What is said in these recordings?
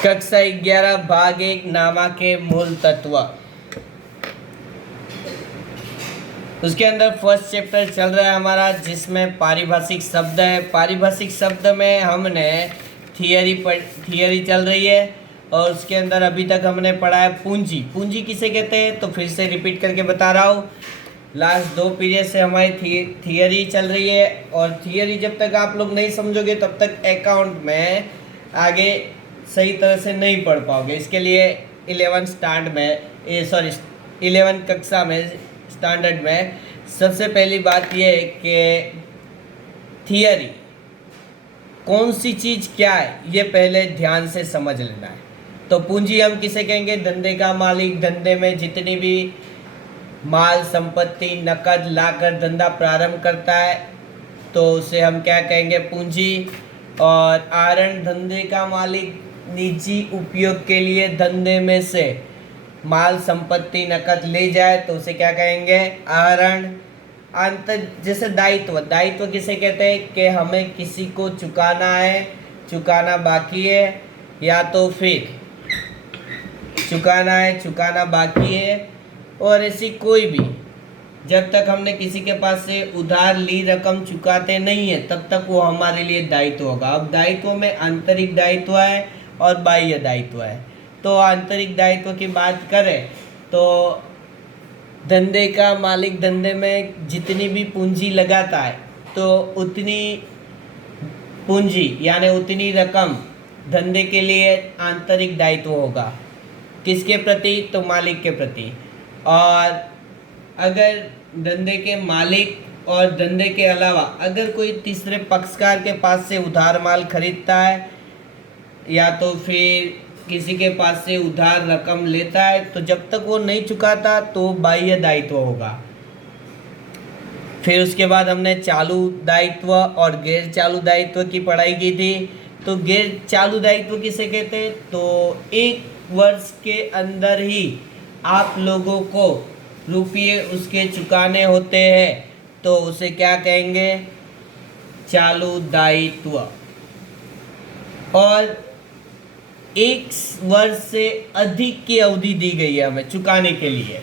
कक्षा 11 भाग 1 नामा के मूल तत्व। उसके अंदर फर्स्ट चैप्टर चल रहा है हमारा, जिसमें पारिभाषिक शब्द है। पारिभाषिक शब्द में हमने थियरी चल रही है, और उसके अंदर अभी तक हमने पढ़ा है पूंजी। पूंजी किसे कहते हैं, तो फिर से रिपीट करके बता रहा हूँ। लास्ट 2 पीरियड से हमारी थियरी चल रही है, और थियरी जब तक आप लोग नहीं समझोगे तब तक अकाउंट में आगे सही तरह से नहीं पढ़ पाओगे। इसके लिए 11 कक्षा में स्टैंडर्ड में सबसे पहली बात यह है कि थियरी कौन सी चीज़ क्या है, ये पहले ध्यान से समझ लेना है। तो पूंजी हम किसे कहेंगे, धंधे का मालिक। धंधे में जितनी भी माल संपत्ति नकद लाकर धंधा प्रारंभ करता है तो उसे हम क्या कहेंगे, पूंजी। और आहरण, धंधे का मालिक निजी उपयोग के लिए धंधे में से माल संपत्ति नकद ले जाए तो उसे क्या कहेंगे, आहरण। अंतर, जैसे दायित्व। दायित्व किसे कहते हैं कि हमें किसी को चुकाना है, चुकाना बाकी है, या तो फिर चुकाना है, चुकाना बाकी है, और ऐसी कोई भी, जब तक हमने किसी के पास से उधार ली रकम चुकाते नहीं है तब तक वो हमारे लिए दायित्व होगा। अब दायित्व में आंतरिक दायित्व है और बाह्य दायित्व है। तो आंतरिक दायित्व की बात करें तो धंधे का मालिक धंधे में जितनी भी पूंजी लगाता है तो उतनी पूंजी यानी उतनी रकम धंधे के लिए आंतरिक दायित्व होगा। किसके प्रति, तो मालिक के प्रति। और अगर धंधे के मालिक और धंधे के अलावा अगर कोई तीसरे पक्षकार के पास से उधार माल खरीदता है या तो फिर किसी के पास से उधार रकम लेता है, तो जब तक वो नहीं चुकाता तो बाह्य दायित्व होगा। फिर उसके बाद हमने चालू दायित्व और गैर चालू दायित्व की पढ़ाई की थी। तो गैर चालू दायित्व किसे कहते हैं, तो 1 वर्ष के अंदर ही आप लोगों को रुपये उसके चुकाने होते हैं तो उसे क्या कहेंगे, चालू दायित्व। और 1 वर्ष से अधिक की अवधि दी गई है हमें चुकाने के लिए,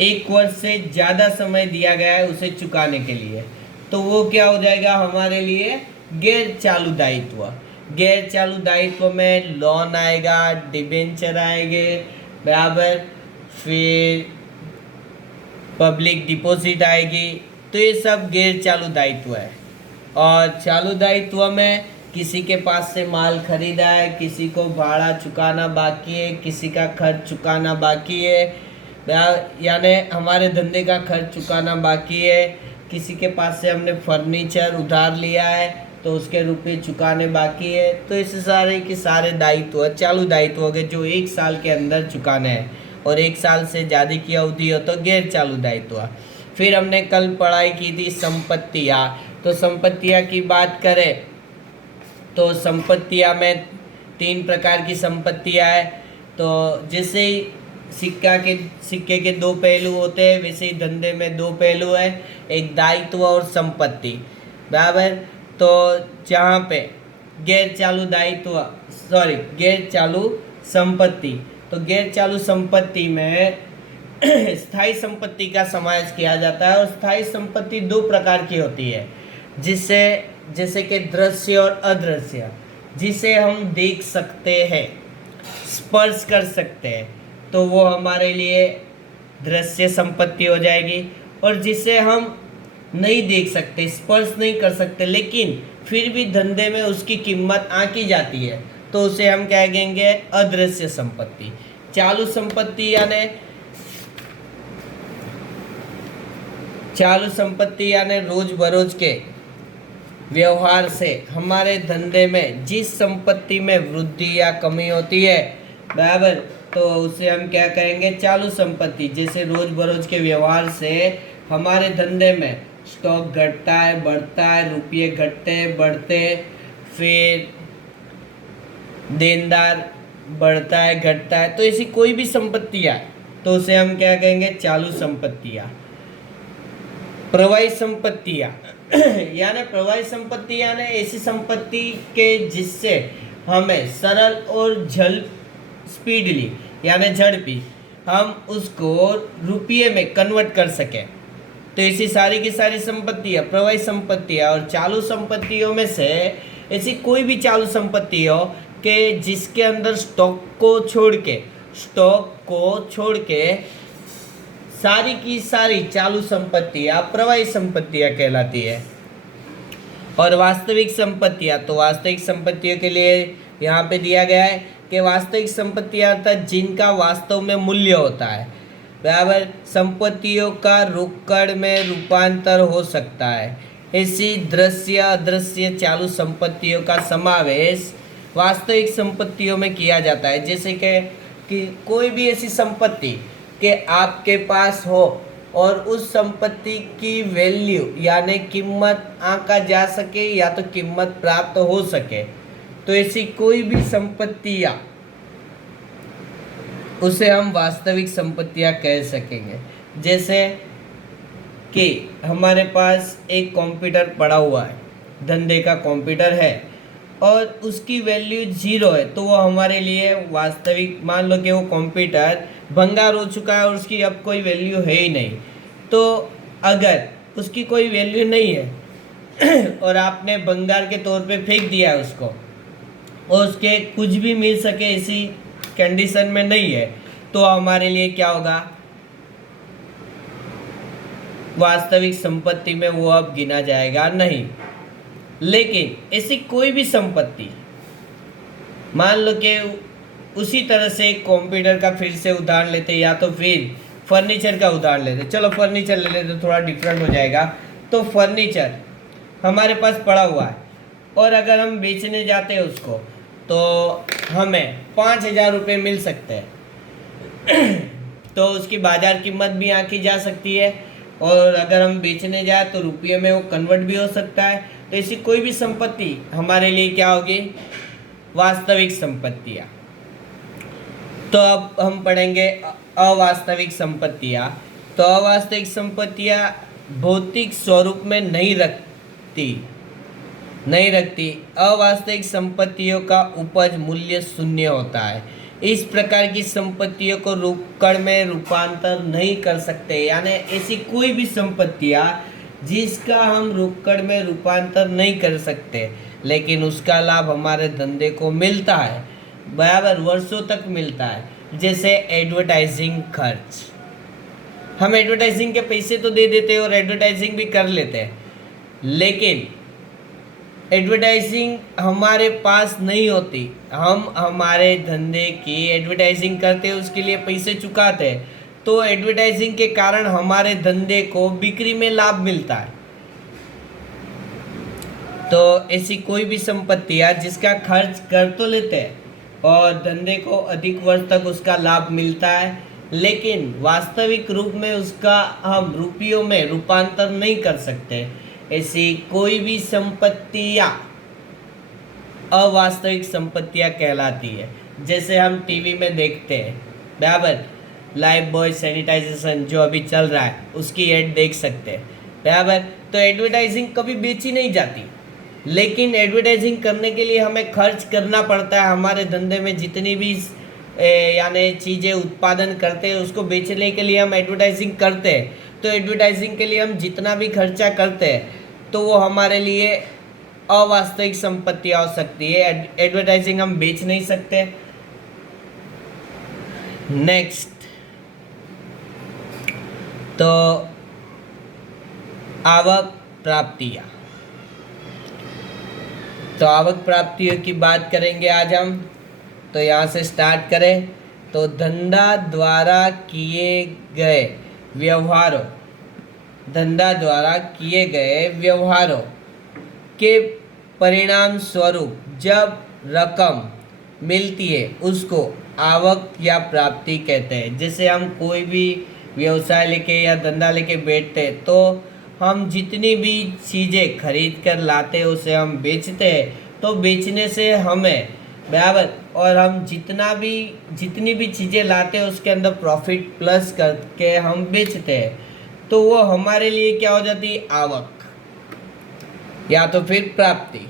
1 वर्ष से ज़्यादा समय दिया गया है उसे चुकाने के लिए, तो वो क्या हो जाएगा हमारे लिए, गैर चालू दायित्व। गैर चालू दायित्व में लोन आएगा, डिबेंचर आएंगे, बराबर, फिर पब्लिक डिपॉजिट आएगी। तो ये सब गैर चालू दायित्व है। और चालू दायित्व में किसी के पास से माल खरीदा है, किसी को भाड़ा चुकाना बाकी है, किसी का खर्च चुकाना बाकी है, यानी हमारे धंधे का खर्च चुकाना बाकी है। किसी के पास से हमने फर्नीचर उधार लिया है तो उसके रुपये चुकाने बाकी है। तो ऐसे सारे के सारे दायित्व चालू दायित्व हो गए जो 1 साल के अंदर चुकाने हैं, और 1 साल से ज़्यादा की अवधि हो तो गैर चालू दायित्व। फिर हमने कल पढ़ाई की थी संपत्तियाँ। तो संपत्तियाँ की बात करें तो संपत्तियाँ में 3 प्रकार की संपत्तियाँ हैं। तो जैसे ही सिक्के के 2 पहलू होते हैं, वैसे ही धंधे में 2 पहलू हैं, एक दायित्व और संपत्ति, बराबर। तो जहाँ पे गैर चालू संपत्ति, तो गैर चालू संपत्ति में स्थायी संपत्ति का समावेश किया जाता है। और स्थायी संपत्ति 2 प्रकार की होती है, जैसे कि दृश्य और अदृश्य। जिसे हम देख सकते हैं, स्पर्श कर सकते हैं, तो वो हमारे लिए दृश्य संपत्ति हो जाएगी। और जिसे हम नहीं देख सकते, स्पर्श नहीं कर सकते, लेकिन फिर भी धंधे में उसकी कीमत आंकी जाती है, तो उसे हम क्या कहेंगे, अदृश्य संपत्ति। चालू संपत्ति यानी रोज बरोज के व्यवहार से हमारे धंधे में जिस संपत्ति में वृद्धि या कमी होती है, बराबर, तो उसे हम क्या कहेंगे, चालू संपत्ति। जैसे रोज बरोज के व्यवहार से हमारे धंधे में स्टॉक घटता है, बढ़ता है, रुपये घटते हैं, बढ़ते, फिर देनदार बढ़ता है, घटता है, तो ऐसी कोई भी संपत्तियाँ तो उसे हम क्या कहेंगे, चालू संपत्तियाँ। प्रवाही संपत्तियाँ यानी प्रवाही संपत्ति यानी ऐसी संपत्ति के जिससे हमें सरल और स्पीडली यानी झड़पी हम उसको रुपये में कन्वर्ट कर सकें। तो ऐसी सारी की सारी संपत्तियां प्रवाही संपत्तियां और चालू संपत्तियों में से ऐसी कोई भी चालू संपत्ति हो कि जिसके अंदर स्टॉक को छोड़ के सारी की सारी चालू संपत्तियां प्रवाही संपत्तियां कहलाती है। और वास्तविक संपत्तियां, तो वास्तविक संपत्तियों के लिए यहाँ पे दिया गया है कि वास्तविक संपत्तियां अर्थात जिनका वास्तव में मूल्य होता है, बराबर, संपत्तियों का रोकड़ में रूपांतर हो सकता है। ऐसी दृश्य अदृश्य चालू संपत्तियों का समावेश वास्तविक संपत्तियों में किया जाता है। जैसे कि कोई भी ऐसी संपत्ति कि आपके पास हो और उस संपत्ति की वैल्यू यानी कीमत आंका जा सके या तो कीमत प्राप्त हो सके, तो ऐसी कोई भी संपत्तियां उसे हम वास्तविक संपत्तियां कह सकेंगे। जैसे कि हमारे पास एक कंप्यूटर पड़ा हुआ है, धंधे का कंप्यूटर है और उसकी वैल्यू 0 है, तो वो हमारे लिए वास्तविक, मान लो कि वो कंप्यूटर भंगार हो चुका है और उसकी अब कोई वैल्यू है ही नहीं। तो अगर उसकी कोई वैल्यू नहीं है और आपने भंगार के तौर पे फेंक दिया है उसको और उसके कुछ भी मिल सके ऐसी कंडीशन में नहीं है, तो हमारे लिए क्या होगा, वास्तविक संपत्ति में वो अब गिना जाएगा नहीं। लेकिन ऐसी कोई भी संपत्ति, मान लो कि उसी तरह से कंप्यूटर का फिर से उदाहरण लेते या तो फिर फर्नीचर का उदाहरण लेते, चलो फर्नीचर ले लेते, थोड़ा डिफरेंट हो जाएगा। तो फर्नीचर हमारे पास पड़ा हुआ है और अगर हम बेचने जाते हैं उसको तो हमें 5,000 रुपये मिल सकते हैं तो उसकी बाजार कीमत भी आंकी जा सकती है और अगर हम बेचने जाए तो रुपये में वो कन्वर्ट भी हो सकता है। तो ऐसी कोई भी संपत्ति हमारे लिए क्या होगी, वास्तविक संपत्तियाँ। तो अब हम पढ़ेंगे अवास्तविक संपत्तियाँ। तो अवास्तविक संपत्तियाँ भौतिक स्वरूप में नहीं रखती। अवास्तविक संपत्तियों का उपज मूल्य शून्य होता है। इस प्रकार की संपत्तियों को रोकड़ में रूपांतर नहीं कर सकते, यानी ऐसी कोई भी संपत्तियाँ जिसका हम रोकड़ में रूपांतर नहीं कर सकते लेकिन उसका लाभ हमारे धंधे को मिलता है, बराबर, वर्षों तक मिलता है। जैसे एडवर्टाइजिंग खर्च, हम एडवर्टाइजिंग के पैसे तो दे देते हैं और एडवर्टाइजिंग भी कर लेते हैं, लेकिन एडवर्टाइजिंग हमारे पास नहीं होती। हम हमारे धंधे की एडवर्टाइजिंग करते हैं, उसके लिए पैसे चुकाते हैं, तो एडवर्टाइजिंग के कारण हमारे धंधे को बिक्री में लाभ मिलता है। तो ऐसी कोई भी संपत्तियाँ जिसका खर्च कर तो लेते हैं और धंधे को अधिक वर्ष तक उसका लाभ मिलता है, लेकिन वास्तविक रूप में उसका हम रुपयों में रूपांतर नहीं कर सकते, ऐसी कोई भी संपत्तियाँ अवास्तविक संपत्तियाँ कहलाती है। जैसे हम टीवी में देखते हैं, बराबर, लाइफ बॉय सैनिटाइजेशन जो अभी चल रहा है उसकी एड देख सकते हैं, बराबर। तो एडवर्टाइजिंग कभी बेची नहीं जाती, लेकिन एडवर्टाइजिंग करने के लिए हमें खर्च करना पड़ता है। हमारे धंधे में जितनी भी यानी चीज़ें उत्पादन करते हैं उसको बेचने के लिए हम एडवर्टाइजिंग करते हैं। तो एडवर्टाइजिंग के लिए हम जितना भी खर्चा करते हैं तो वो हमारे लिए अवास्तविक संपत्तियाँ हो सकती है। एडवर्टाइजिंग हम बेच नहीं सकते। नेक्स्ट, तो आवक प्राप्तियाँ। तो आवक प्राप्तियों की बात करेंगे आज हम। तो यहाँ से स्टार्ट करें तो धंधा द्वारा किए गए व्यवहारों के परिणाम स्वरूप जब रकम मिलती है उसको आवक या प्राप्ति कहते हैं। जैसे हम कोई भी व्यवसाय लेके या धंधा लेके बैठते हैं तो हम जितनी भी चीज़ें खरीद कर लाते हैं उसे हम बेचते हैं, तो बेचने से हमें, बराबर, और हम जितनी भी चीज़ें लाते हैं उसके अंदर प्रॉफिट प्लस करके हम बेचते हैं, तो वो हमारे लिए क्या हो जाती है, आवक या तो फिर प्राप्ति।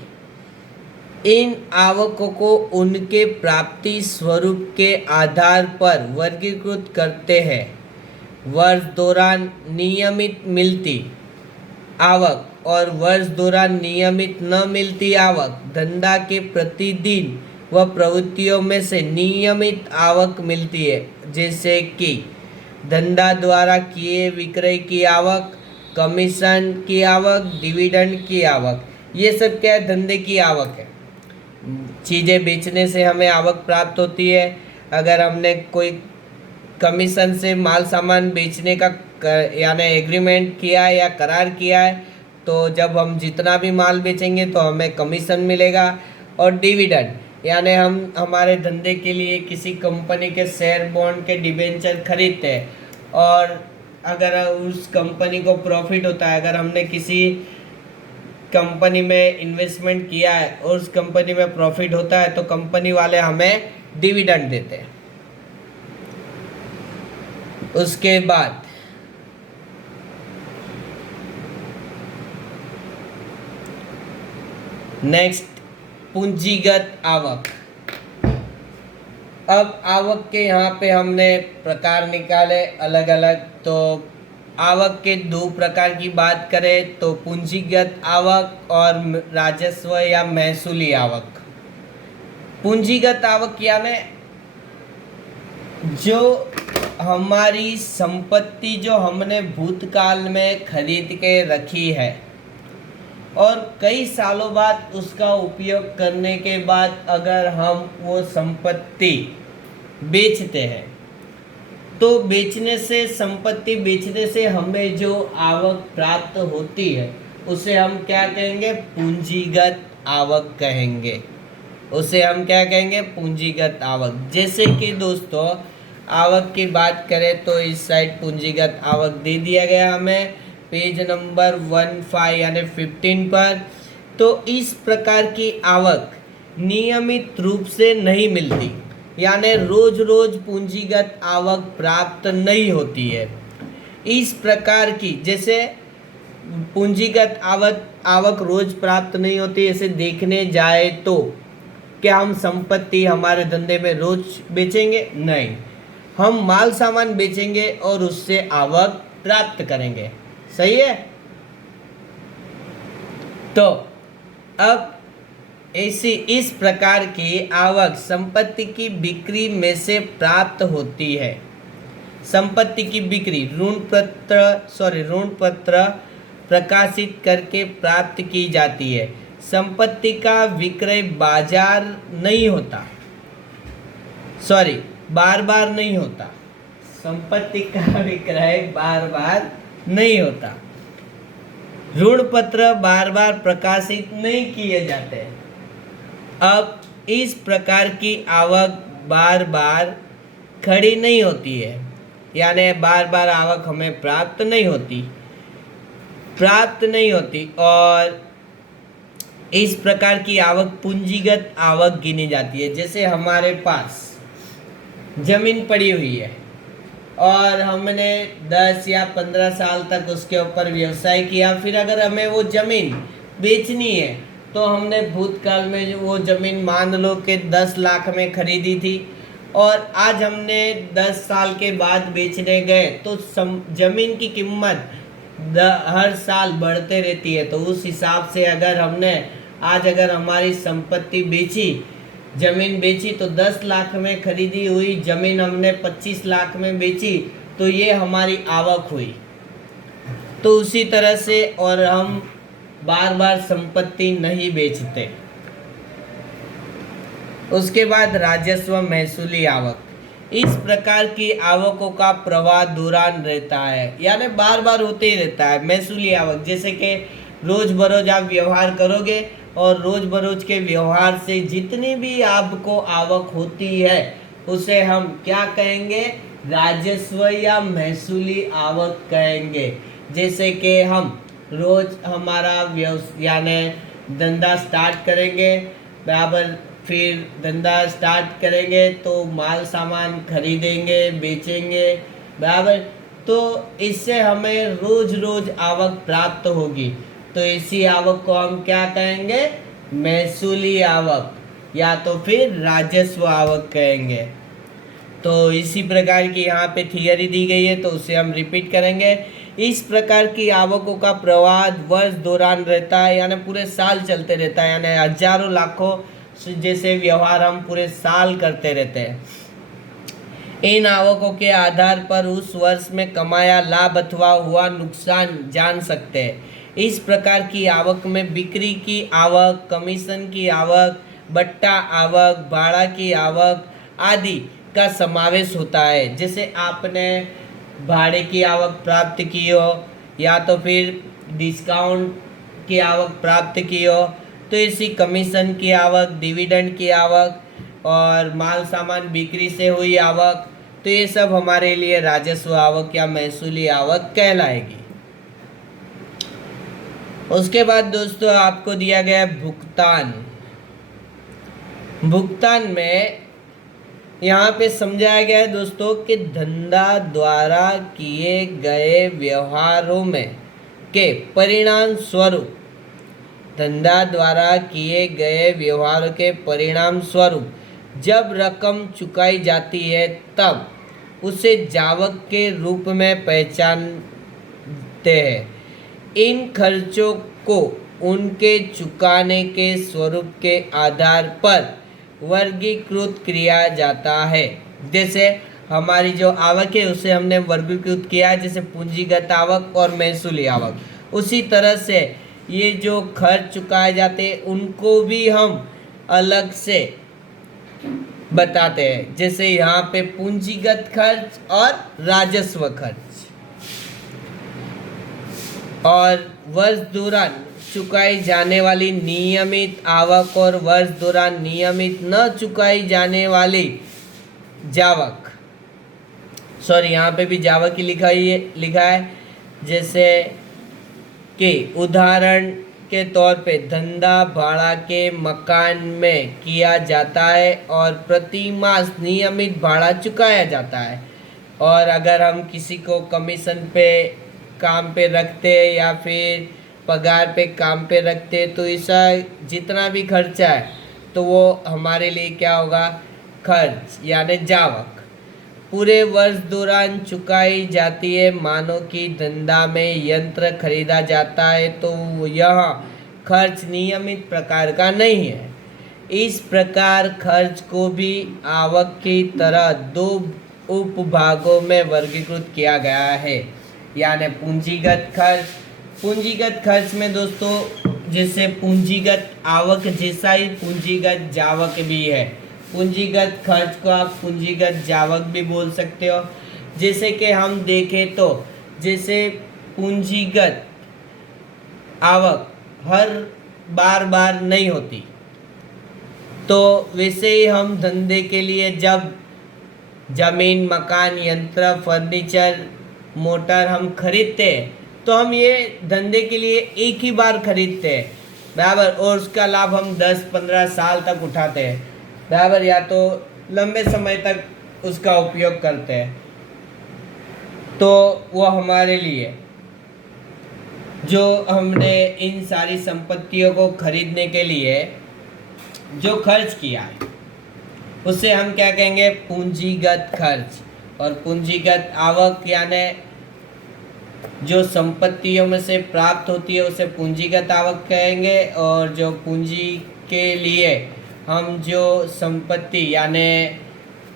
इन आवकों को उनके प्राप्ति स्वरूप के आधार पर वर्गीकृत करते हैं। वर्ष दौरान नियमित मिलती आवक और वर्ष दौरान नियमित न मिलती आवक। धंधा के प्रतिदिन व प्रवृत्तियों में से नियमित आवक मिलती है, जैसे कि धंधा द्वारा किए विक्रय की आवक, कमीशन की आवक, डिविडेंड की आवक। ये सब क्या है? धंधे की आवक है। चीज़ें बेचने से हमें आवक प्राप्त होती है। अगर हमने कोई कमीशन से माल सामान बेचने का यानी एग्रीमेंट किया है या करार किया है, तो जब हम जितना भी माल बेचेंगे तो हमें कमीशन मिलेगा। और डिविडेंड यानी हम हमारे धंधे के लिए किसी कंपनी के शेयर बॉन्ड के डिबेंचर खरीदते हैं, और अगर उस कंपनी को प्रॉफिट होता है, अगर हमने किसी कंपनी में इन्वेस्टमेंट किया है और उस कंपनी में प्रॉफिट होता है, तो कंपनी वाले हमें डिविडेंड देते हैं। उसके बाद नेक्स्ट पूंजीगत आवक। अब आवक के यहाँ पे हमने प्रकार निकाले अलग अलग। तो आवक के दो प्रकार की बात करें तो पूंजीगत आवक और राजस्व या महसूली आवक। पूंजीगत आवक यानी जो हमारी संपत्ति जो हमने भूतकाल में खरीद के रखी है और कई सालों बाद उसका उपयोग करने के बाद अगर हम वो संपत्ति बेचते हैं, तो संपत्ति बेचने से हमें जो आवक प्राप्त होती है उसे हम क्या कहेंगे? पूंजीगत आवक कहेंगे। उसे हम क्या कहेंगे? पूंजीगत आवक। जैसे कि दोस्तों आवक की बात करें तो इस साइड पूंजीगत आवक दे दिया गया हमें पेज नंबर 15 यानी 15 पर। तो इस प्रकार की आवक नियमित रूप से नहीं मिलती, यानी रोज रोज पूंजीगत आवक प्राप्त नहीं होती है। इस प्रकार की जैसे पूंजीगत आवक रोज प्राप्त नहीं होती, ऐसे देखने जाए तो क्या हम संपत्ति हमारे धंधे में रोज बेचेंगे? नहीं, हम माल सामान बेचेंगे और उससे आवक प्राप्त करेंगे। सही है? तो अब ऐसी इस प्रकार की आवक संपत्ति की बिक्री में से प्राप्त होती है। संपत्ति की बिक्री ऋण पत्र प्रकाशित करके प्राप्त की जाती है। संपत्ति का विक्रय बार बार नहीं होता। संपत्ति का विक्रय बार बार नहीं होता। ऋण पत्र बार बार प्रकाशित नहीं किए जाते। अब इस प्रकार की आवक बार बार खड़ी नहीं होती है, यानी बार बार आवक हमें प्राप्त नहीं होती और इस प्रकार की आवक पूंजीगत आवक गिनी जाती है। जैसे हमारे पास जमीन पड़ी हुई है और हमने 10 या 15 साल तक उसके ऊपर व्यवसाय किया, फिर अगर हमें वो ज़मीन बेचनी है तो हमने भूतकाल में वो ज़मीन मान लो कि 10 लाख में खरीदी थी और आज हमने 10 साल के बाद बेचने गए तो ज़मीन की कीमत हर साल बढ़ते रहती है। तो उस हिसाब से अगर हमारी संपत्ति ज़मीन बेची तो 10 लाख में खरीदी हुई ज़मीन हमने 25 लाख में बेची, तो ये हमारी आवक हुई। तो उसी तरह से और हम बार बार संपत्ति नहीं बेचते। उसके बाद राजस्व महसूली आवक। इस प्रकार की आवकों का प्रवाह दौरान रहता है, यानी बार बार होते ही रहता है। महसूली आवक जैसे कि रोज बरोज आप व्यवहार करोगे और रोज बरोज के व्यवहार से जितनी भी आपको आवक होती है उसे हम क्या कहेंगे? राजस्व या महसूली आवक कहेंगे। जैसे कि हम रोज हमारा यानी धंधा स्टार्ट करेंगे, बराबर फिर धंधा स्टार्ट करेंगे तो माल सामान खरीदेंगे बेचेंगे, बराबर। तो इससे हमें रोज रोज आवक प्राप्त होगी, तो इसी आवक को हम क्या कहेंगे? महसूली आवक या तो फिर राजस्व आवक कहेंगे। तो इसी प्रकार की यहाँ पे थियरी दी गई है, तो उसे हम रिपीट करेंगे। इस प्रकार की आवकों का प्रवाह वर्ष दौरान रहता है, यानी पूरे साल चलते रहता है, यानी हजारों लाखों जैसे व्यवहार हम पूरे साल करते रहते हैं। इन आवकों के आधार पर उस वर्ष में कमाया लाभ अथवा हुआ नुकसान जान सकते हैं। इस प्रकार की आवक में बिक्री की आवक, कमीशन की आवक, बट्टा आवक, भाड़ा की आवक आदि का समावेश होता है। जैसे आपने भाड़े की आवक प्राप्त की हो या तो फिर डिस्काउंट की आवक प्राप्त की हो, तो इसी कमीशन की आवक, डिविडेंड की आवक और माल सामान बिक्री से हुई आवक, तो ये सब हमारे लिए राजस्व आवक या महसूली आवक कहलाएगी। उसके बाद दोस्तों आपको दिया गया है भुगतान। भुगतान में यहाँ पे समझाया गया है दोस्तों कि धंधा द्वारा किए गए व्यवहारों में के परिणाम स्वरूप, धंधा द्वारा किए गए व्यवहार के परिणाम स्वरूप जब रकम चुकाई जाती है तब उसे जावक के रूप में पहचानते हैं। इन खर्चों को उनके चुकाने के स्वरूप के आधार पर वर्गीकृत किया जाता है। जैसे हमारी जो आवक है उसे हमने वर्गीकृत किया है, जैसे पूंजीगत आवक और महसूली आवक। उसी तरह से ये जो खर्च चुकाए जाते हैं उनको भी हम अलग से बताते हैं। जैसे यहाँ पे पूंजीगत खर्च और राजस्व खर्च। और वर्ष दौरान चुकाई जाने वाली नियमित आवक और वर्ष दौरान नियमित न चुकाई जाने वाली जावक, सॉरी यहाँ पे भी जावक ही लिखा है। जैसे कि उदाहरण के तौर पे धंधा भाड़ा के मकान में किया जाता है और प्रति मास नियमित भाड़ा चुकाया जाता है। और अगर हम किसी को कमीशन पे काम पे रखते हैं या फिर पगार पे काम पे रखते हैं, तो ऐसा जितना भी खर्चा है तो वो हमारे लिए क्या होगा, खर्च यानी जावक। पूरे वर्ष दौरान चुकाई जाती है। मानो कि धंधा में यंत्र खरीदा जाता है तो यह खर्च नियमित प्रकार का नहीं है। इस प्रकार खर्च को भी आवक की तरह दो उपभागों में वर्गीकृत किया गया है, यानी पूंजीगत खर्च। पूंजीगत खर्च में दोस्तों जैसे पूंजीगत आवक जैसा ही पूंजीगत जावक भी है। पूंजीगत खर्च को आप पूंजीगत जावक भी बोल सकते हो। जैसे कि हम देखें तो जैसे पूंजीगत आवक हर बार नहीं होती, तो वैसे ही हम धंधे के लिए जब जमीन, मकान, यंत्र, फर्नीचर, मोटर हम खरीदते हैं तो हम ये धंधे के लिए एक ही बार खरीदते हैं, बराबर। और उसका लाभ हम 10-15 साल तक उठाते हैं, बराबर, या तो लंबे समय तक उसका उपयोग करते हैं। तो वो हमारे लिए जो हमने इन सारी संपत्तियों को खरीदने के लिए जो खर्च किया है उसे हम क्या कहेंगे, पूंजीगत खर्च। और पूंजीगत आवक यानी जो संपत्तियों में से प्राप्त होती है उसे पूंजीगत आवक कहेंगे। और जो पूंजी के लिए हम जो संपत्ति यानी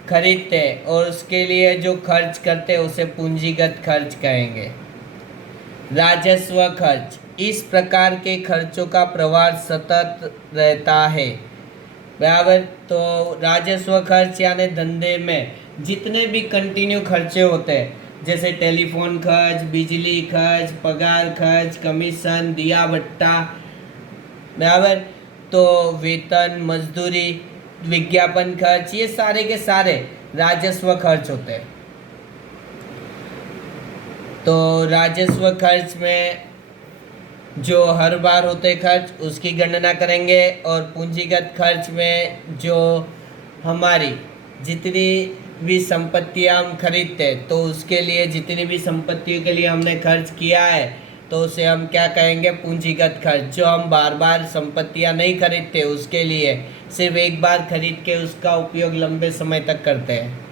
खरीदते हैं और उसके लिए जो खर्च करते हैं उसे पूंजीगत खर्च कहेंगे। राजस्व खर्च, इस प्रकार के खर्चों का प्रवाह सतत रहता है, बराबर। तो राजस्व खर्च यानी धंधे में जितने भी कंटिन्यू खर्चे होते हैं, जैसे टेलीफोन खर्च, बिजली खर्च, पगार खर्च, कमीशन, दिया बट्टा, बराबर। तो वेतन, मजदूरी, विज्ञापन खर्च, ये सारे के सारे राजस्व खर्च होते हैं। तो राजस्व खर्च में जो हर बार होते खर्च उसकी गणना करेंगे। और पूंजीगत खर्च में जो हमारी जितनी भी संपत्तियां हम खरीदते हैं तो उसके लिए जितनी भी संपत्तियों के लिए हमने खर्च किया है तो उसे हम क्या कहेंगे, पूंजीगत खर्च। जो हम बार बार संपत्तियां नहीं खरीदते, उसके लिए सिर्फ एक बार खरीद के उसका उपयोग लंबे समय तक करते हैं।